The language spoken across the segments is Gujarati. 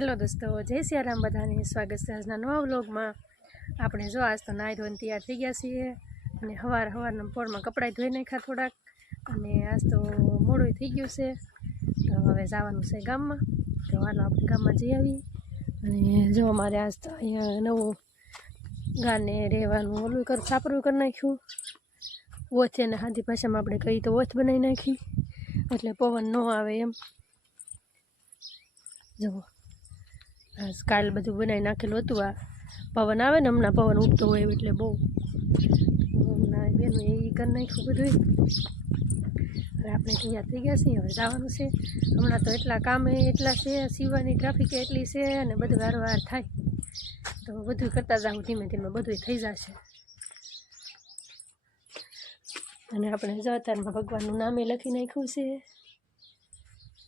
હેલો દોસ્તો, જય સિયારામ બધાને. સ્વાગત છે આજના નવા વ્લોગમાં. આપણે જો આજ તો નાહી ધોઈને તૈયાર થઈ ગયા છીએ અને સવાર હવારના પોળમાં કપડાં ધોઈ નાખ્યા થોડાક અને આજ તો મોડું થઈ ગયું છે. તો હવે જવાનું છે ગામમાં. તો હાલો આપણે ગામમાં જઈ આવી અને જો અમારે આજ તો અહીંયા નવું ગાને રહેવાનું ઓલું કર, છાપરું કરી નાખ્યું. ઓછ એને હાથી ભાષામાં આપણે કહી તો ઓછ બનાવી નાખી. એટલે પવન ન આવે એમ. જુઓ. કાલ બધું બનાવી નાખેલું હતું આ. પવન આવે ને હમણાં પવન ઉગતો હોય એટલે બહુ. બેન એ કરી નાખ્યું બધું હવે આપણે તૈયાર થઈ ગયા છીએ, હવે જવાનું છે. હમણાં તો એટલા કામે એટલા છે સીવાની ટ્રાફિક એટલી છે અને બધું વારવાર થાય. તો બધું કરતાં જાઉં ધીમે ધીમે બધું થઈ જશે. અને આપણે જો ભગવાનનું નામે લખી નાખ્યું છે.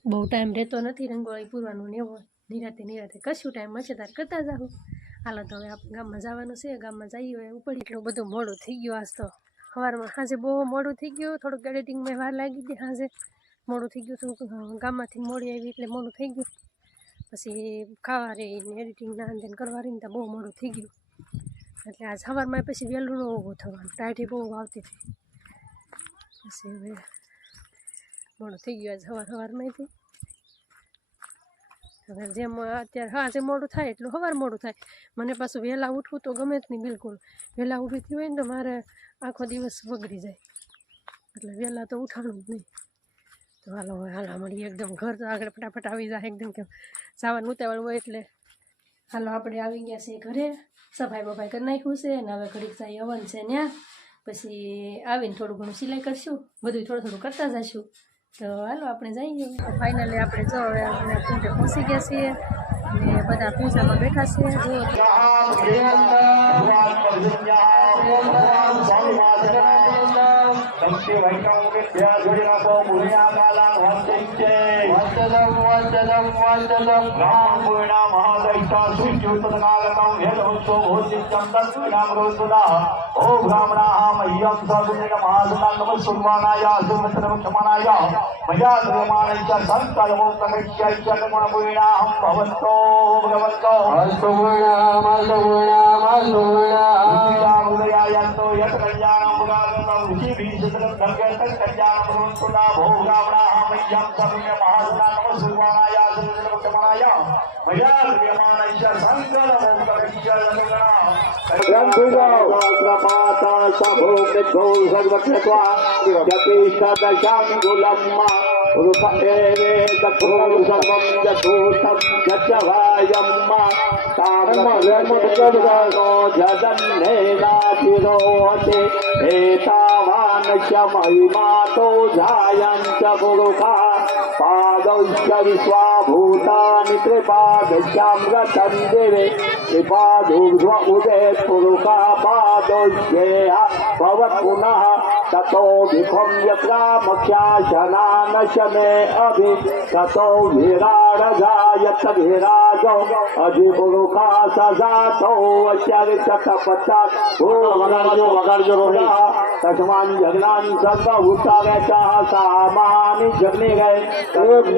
બહુ ટાઈમ રહેતો નથી રંગોળી પૂરવાનું ને એવો. નિરાતે નિરાતે કશું ટાઈમ મળશે તાર કરતા જાઉં હાલો તો હવે આપણે ગામમાં જવાનું છે, ગામમાં જઈએ હવે ઉપર એટલું બધું મોડું થઈ ગયું આજ તો. સવારમાં સાંજે બહુ મોડું થઈ ગયું, થોડુંક એડિટિંગમાં વાર લાગી હતી સાંજે મોડું થઈ ગયું, થોડુંક ગામમાંથી મોડી આવી એટલે મોડું થઈ ગયું. પછી ખાવા ને એડિટિંગ ના અંદર કરવા રહીને બહુ મોડું થઈ ગયું. એટલે આજ સવારમાં પછી વહેલું ન ઊભું થવાનું ટાઈટી બહુ આવતી હતી. પછી હવે મોડું થઈ ગયું આજ સવાર સવારમાંથી હવે જેમ અત્યારે, હા, જે મોડું થાય એટલું સવાર મોડું થાય. મને પાછું વહેલા ઉઠવું તો ગમે જ નહીં બિલકુલ. વહેલા ઉઠી હોય ને તો મારે આખો દિવસ બગડી જાય. એટલે વહેલા તો ઉઠાણું જ નહીં. તો હાલો, હવે હાલો, મળીએ એકદમ ઘર તો આગળ ફટાફટ આવી જાય, એકદમ કે સાવન ઉતાવળ હોય એટલે. હાલો, આપણે આવી ગયા છીએ ઘરે. સફાઈ બફાઈ કરી નાખ્યું છે અને હવે ઘડીક જાય અવન છે ત્યાં પછી આવીને થોડું ઘણું સિલાઈ કરશું. બધું થોડું થોડું કરતા જઈશું તો હાલો, આપણે જઈએ ફાઇનલી આપણે જો હવે આપણે પૂંટે પહોંચી ગયા છીએ અને બધા પૂજામાં બેઠા છીએ. જો બાકી વૈકાઓ કે ત્યાં જોડી રાખો પુણ્યા કાલામ વંદિત્ય વંદનમ વંદનમ વંદનમ રામ ગુણા મહાદૈતા ભગવંતો. અસ્તુ ऋषिभिः सुतलं धर्गतं कल्याणं भवन्तुना भो ब्राह्मणाः मह्यं सर्वजनमहासनाय सुमत्रमक्षमाणाय मया क्रियमाणैश्च माहिमा तो झायांच्या बरोखा पुरुषा पादौश्च विश्वाभूतानि त्रिपादश्यां गतं दिवे त्रिपादूर्ध्व उदे पुरुषा पादौश्चेया भवत् पुनः ततो विखं यत्रामख्याशनान शमे अभि ततो विराडगायत विराजो अधिपुरुषा सजातो अचरित पश्चात् वगर्जो वगर्जो तस्मान् जगनान् सर्वभूतागतः सामानि जगने गए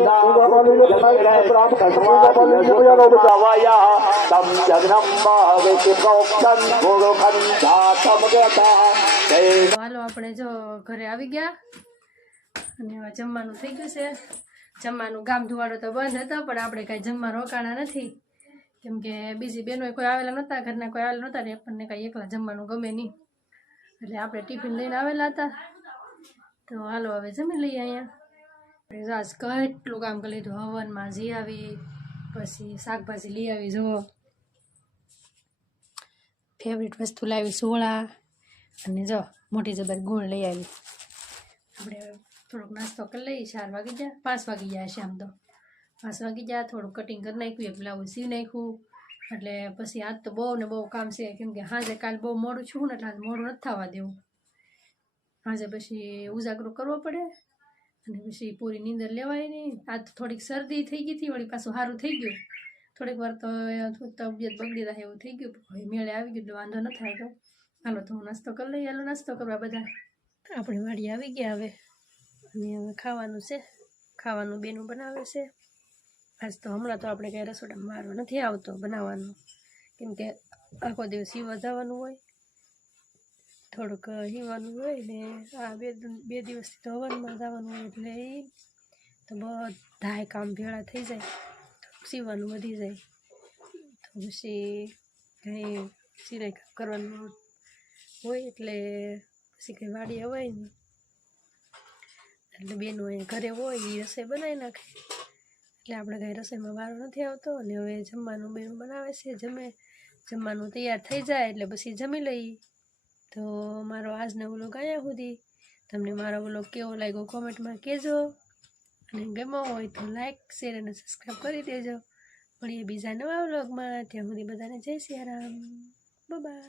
तं जगनं भावेति प्रोक्तं पुरुषं जातं गतः તો હાલો આપણે જો ઘરે આવી ગયા અને હવે જમવાનું થઈ ગયું છે જમવાનું ગામ ધુવાડો તો બંધ હતો પણ આપણે કાંઈ જમવા રોકાણા નથી કેમ કે બીજી બહેનો કોઈ આવેલા નહોતા ઘરના કોઈ આવેલા નહોતા ને આપણને કાંઈ એકલા જમવાનું ગમે નહીં એટલે આપણે ટિફિન લઈને આવેલા હતા તો હાલો હવે જમી લઈએ અહીંયા આપણે જો આજ કેટલું કામ કરી લીધું, હવનમાં જી આવી, પછી શાકભાજી લઈ આવી, જુઓ. ફેવરિટ વસ્તુ લાવી સોળા અને જો, મોટી જબર ગુણ લઈ આવી. આપણે થોડોક નાસ્તો કરી લઈએ, ચાર વાગી જાય પાંચ વાગી જાય છે આમ તો. પાંચ વાગી જાય થોડું કટિંગ કરી નાખ્યું, એક બ્લાઉઝ સીવી નાખ્યું. એટલે પછી આજ તો બહુ ને બહુ કામ છે, કેમ કે હાજે કાલ બહુ મોડું છું ને, એટલે મોડું નથી થવા દેવું. હાજે પછી ઉજાગરો કરવો પડે અને પછી પૂરી નીંદર લેવાય નહીં આજ તો થોડીક શરદી થઈ ગઈ હતી, વળી પાછું સારું થઈ ગયું. થોડીક વાર તો તબિયત બગડી રહે એવું થઈ ગયું હવે મેળે આવી ગયું વાંધો ન થાય તો. હાલો, તો હું નાસ્તો કરી લઈએ હાલો, નાસ્તો કરવા બધા આપણી વાડી આવી ગયા હવે. અને હવે ખાવાનું છે, ખાવાનું બેનું બનાવે છે. આજ તો હમણાં તો આપણે કંઈ રસોડામાં મારો નથી આવતો બનાવવાનું. કેમ કે આખો દિવસ સીવા જવાનું હોય. થોડુંક હીવાનું હોય ને, આ બે બે દિવસથી તો હવનમાં જવાનું હોય એટલે એ તો બધાય કામ ભેળા થઈ જાય સીવાનું વધી જાય. તો પછી કંઈ સિલાઈ કામ કરવાનું હોય એટલે પછી કંઈ વાડી અવાય નહીં એટલે બેનો અહીંયા ઘરે હોય એ રસોઈ બનાવી નાખે. એટલે આપણે કંઈ રસોઈમાં વારો નથી આવતો અને હવે જમવાનું બેનું બનાવે છે, જમે, જમવાનું તૈયાર થઈ જાય એટલે પછી જમી લઈ તો મારો આજનો વ્લોગ આવ્યા સુધી. તમને મારો વ્લોગ કેવો લાગ્યો કોમેન્ટમાં કહેજો. અને ગમ્યો હોય તો લાઇક શેર અને સબસ્ક્રાઈબ કરી દેજો. મળીએ બીજા નવા વ્લોગમાં ત્યાં સુધી બધાને જય સિયારામ બાય